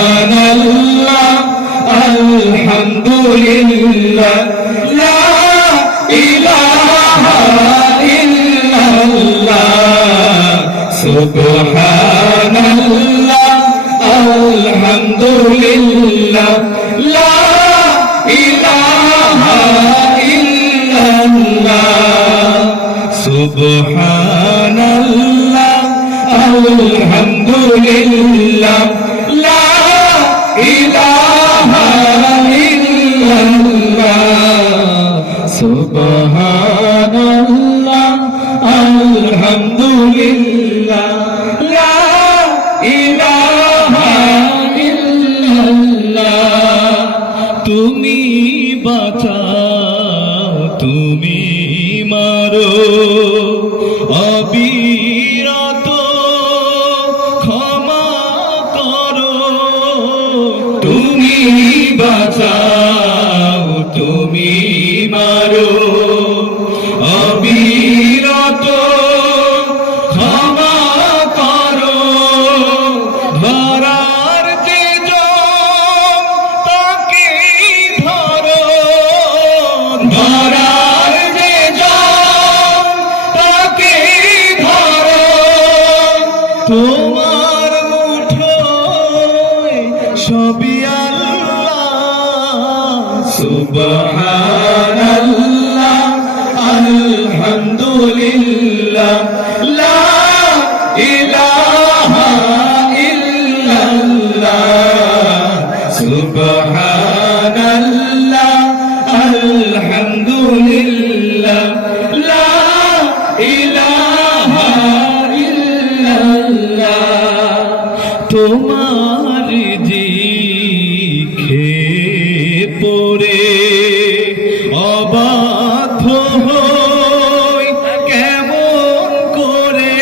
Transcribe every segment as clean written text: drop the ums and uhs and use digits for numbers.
সুবহানাল্লাহ আলহামদুলিল্লাহ লা ইলাহা ইল্লাল্লাহ সুবহানাল্লাহ আলহামদুলিল্লাহ লা ইলাহা ইল্লাল্লাহ সুবহানাল্লাহ আলহামদুলিল্লাহ লা ইলাহা ইল্লাল্লাহ সুবহানাল্লাহ আলহামদুলিল্লাহ লা ইলাহা ইল্লাল্লাহ তুমি বাঁচাও তুমি মারো অবিরত ক্ষমা করো তুমি বাঁচাও তুমি মারো অবিরত ক্ষমা করো ধরার যে জন তাকে ধরো ধরার যে জন তাকে ধরো তোমার মুঠোয় সবই আল্লাহ সুবহানাল্লাহ আলহামদুলিল্লাহ লা ইলাহা ইল্লাল্লাহ সুবহানাল্লাহ আলহামদুলিল্লাহ লা ইলাহা ইল্লাল্লাহ তোমার জিখে পড়ে অবাধ্য হই কেমন করে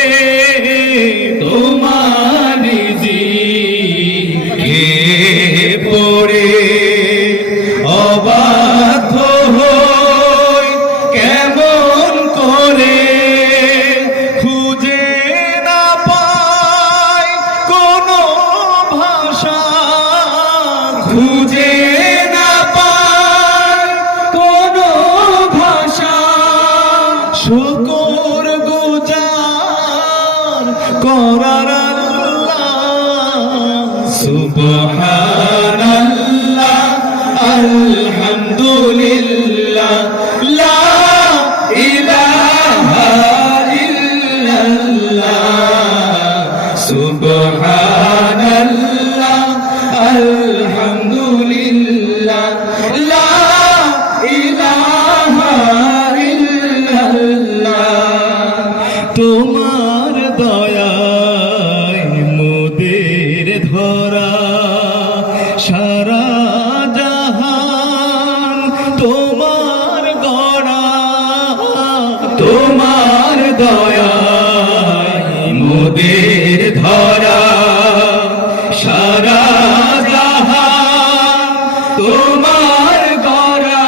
তোমার জিখে পড়ে অবাধ্য হই কেমন করে খুঁজে না পাই কোনো ভাষা খুঁজে না পাই কোনো ভাষা শুকর গুজার করার আল্লাহ সুবহানাল্লাহ আলহামদুলিল্লাহ লা ইলাহা ইল্লাল্লাহ সুবহানাল্লাহ আলহামদুলিল্লাহ লা ইলাহা ইল্লাল্লাহ তোমার দয়ায় মোদের ধরা সারা জাহান তোমার গড়া তোমার দয়ায় মোদের ধরা সারা জাহান তোমার গড়া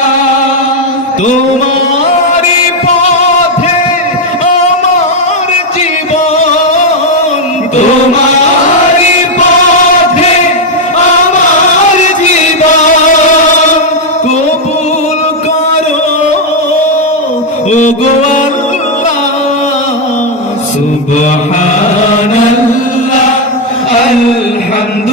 তোমারই পথে আমার জীবন তোমারই পথে আমার জীবন কবুল করো ওগো আল্লাহ সুবহানাল্লাহ আলহামদুলিল্লাহ